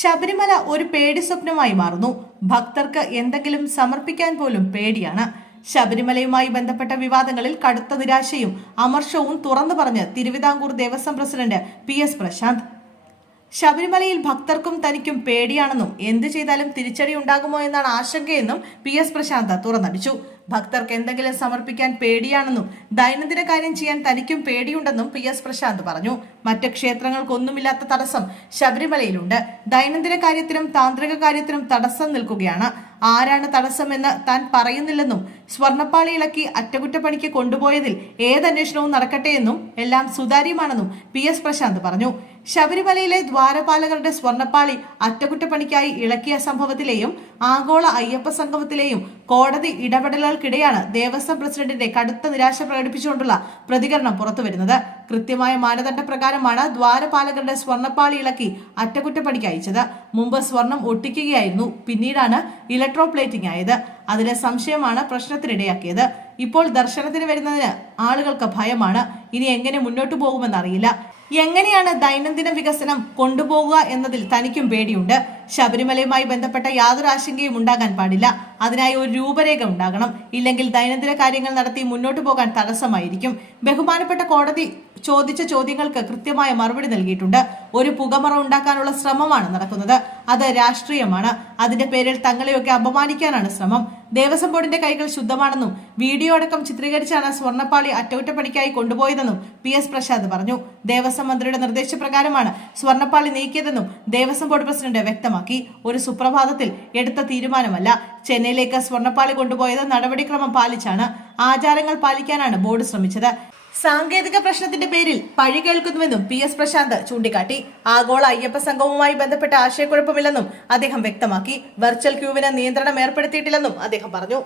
ശബരിമല ഒരു പേടി സ്വപ്നമായി മാറുന്നു. ഭക്തർക്ക് എന്തെങ്കിലും സമർപ്പിക്കാൻ പോലും പേടിയാണ്. ശബരിമലയുമായി ബന്ധപ്പെട്ട വിവാദങ്ങളിൽ കടുത്ത നിരാശയും അമർഷവും തുറന്നു പറഞ്ഞ് Thiruvithamkoor Devaswom president P S Prashanth. ശബരിമലയിൽ ഭക്തർക്കും തനിക്കും പേടിയാണെന്നും എന്തു ചെയ്താലും തിരിച്ചടി ഉണ്ടാകുമോ എന്നാണ് ആശങ്കയെന്നും പി എസ് പ്രശാന്ത് തുറന്നടിച്ചു. ഭക്തർക്ക് എന്തെങ്കിലും സമർപ്പിക്കാൻ പേടിയാണെന്നും ദൈനംദിന കാര്യം ചെയ്യാൻ തനിക്കും പേടിയുണ്ടെന്നും പി എസ് പ്രശാന്ത് പറഞ്ഞു. മറ്റ് ക്ഷേത്രങ്ങൾക്കൊന്നുമില്ലാത്ത തടസ്സം ശബരിമലയിലുണ്ട്. ദൈനംദിന കാര്യത്തിനും താന്ത്രിക കാര്യത്തിനും തടസ്സം നിൽക്കുകയാണ്. ആരാണ് തടസ്സമെന്ന് താൻ പറയുന്നില്ലെന്നും സ്വർണപ്പാളി ഇളക്കി അറ്റകുറ്റപ്പണിക്ക് കൊണ്ടുപോയതിൽ ഏതന്വേഷണവും നടക്കട്ടെ എന്നും എല്ലാം സുതാര്യമാണെന്നും പി എസ് പ്രശാന്ത് പറഞ്ഞു. ശബരിമലയിലെ ദ്വാരപാലകരുടെ സ്വർണപ്പാളി അറ്റകുറ്റപ്പണിക്കായി ഇളക്കിയ സംഭവത്തിലെയും ആഗോള അയ്യപ്പ സംഗമത്തിലെയും കോടതി ഇടപെടലുകൾക്കിടെയാണ് ദേവസ്വം പ്രസിഡന്റിന്റെ കടുത്ത നിരാശ പ്രകടിപ്പിച്ചുകൊണ്ടുള്ള പ്രതികരണം പുറത്തുവരുന്നത്. കൃത്യമായ മാനദണ്ഡ പ്രകാരമാണ് ദ്വാരപാലകരുടെ സ്വർണപ്പാളി ഇളക്കി അറ്റകുറ്റപ്പണിക്ക് അയച്ചത്. മുമ്പ് സ്വർണം ഒട്ടിക്കുകയായിരുന്നു പിന്നീടാണ് ഇലക്ട്രോ പ്ലേറ്റിംഗ് ആയത്. അതിലെ സംശയമാണ് പ്രശ്നത്തിനിടയാക്കിയത്. ഇപ്പോൾ ദർശനത്തിന് വരുന്നതിന് ആളുകൾക്ക് ഭയമാണ്. ഇനി എങ്ങനെ മുന്നോട്ടു പോകുമെന്നറിയില്ല. എങ്ങനെയാണ് ദൈനംദിന വികസനം കൊണ്ടുപോകുക എന്നതിൽ തനിക്കും പേടിയുണ്ട്. ശബരിമലയുമായി ബന്ധപ്പെട്ട യാതൊരു ആശങ്കയും ഉണ്ടാകാൻ പാടില്ല. അതിനായി ഒരു രൂപരേഖ ഉണ്ടാകണം. ഇല്ലെങ്കിൽ ദൈനംദിന കാര്യങ്ങൾ നടത്തി മുന്നോട്ടു പോകാൻ തടസ്സമായിരിക്കും. ബഹുമാനപ്പെട്ട കോടതി ചോദിച്ച ചോദ്യങ്ങൾക്ക് കൃത്യമായ മറുപടി നൽകിയിട്ടുണ്ട്. ഒരു പുകമറ ഉണ്ടാക്കാനുള്ള ശ്രമമാണ് നടക്കുന്നത്. അത് രാഷ്ട്രീയമാണ്. അതിന്റെ പേരിൽ തങ്ങളെയൊക്കെ അപമാനിക്കാനാണ് ശ്രമം. ദേവസ്വം ബോർഡിന്റെ കൈകൾ ശുദ്ധമാണെന്നും വീഡിയോ അടക്കം ചിത്രീകരിച്ചാണ് സ്വർണപ്പാളി അറ്റകുറ്റപ്പണിക്കായി കൊണ്ടുപോയതെന്നും പി എസ് പ്രസാദ് പറഞ്ഞു. ദേവസ്വം മന്ത്രിയുടെ നിർദ്ദേശപ്രകാരമാണ് സ്വർണപ്പാളി നീക്കിയതെന്നും ദേവസ്വം ബോർഡ് പ്രസിഡന്റ് വ്യക്തമാക്കി. ഒരു സുപ്രഭാതത്തിൽ എടുത്ത തീരുമാനമല്ല. ചെന്നൈയിലേക്ക് സ്വർണപ്പാളി കൊണ്ടുപോയത് നടപടിക്രമം പാലിച്ചാണ്. ആചാരങ്ങൾ പാലിക്കാനാണ് ബോർഡ് ശ്രമിച്ചത്. സാങ്കേതിക പ്രശ്നത്തിന്റെ പേരിൽ പഴി കേൾക്കുന്നുവെന്നും പി എസ് പ്രശാന്ത് ചൂണ്ടിക്കാട്ടി. ആഗോള അയ്യപ്പ സംഘവുമായി ബന്ധപ്പെട്ട ആശയക്കുഴപ്പമില്ലെന്നും അദ്ദേഹം വ്യക്തമാക്കി. വെർച്വൽ ക്യൂവിന് നിയന്ത്രണം ഏർപ്പെടുത്തിയിട്ടില്ലെന്നും അദ്ദേഹം പറഞ്ഞു.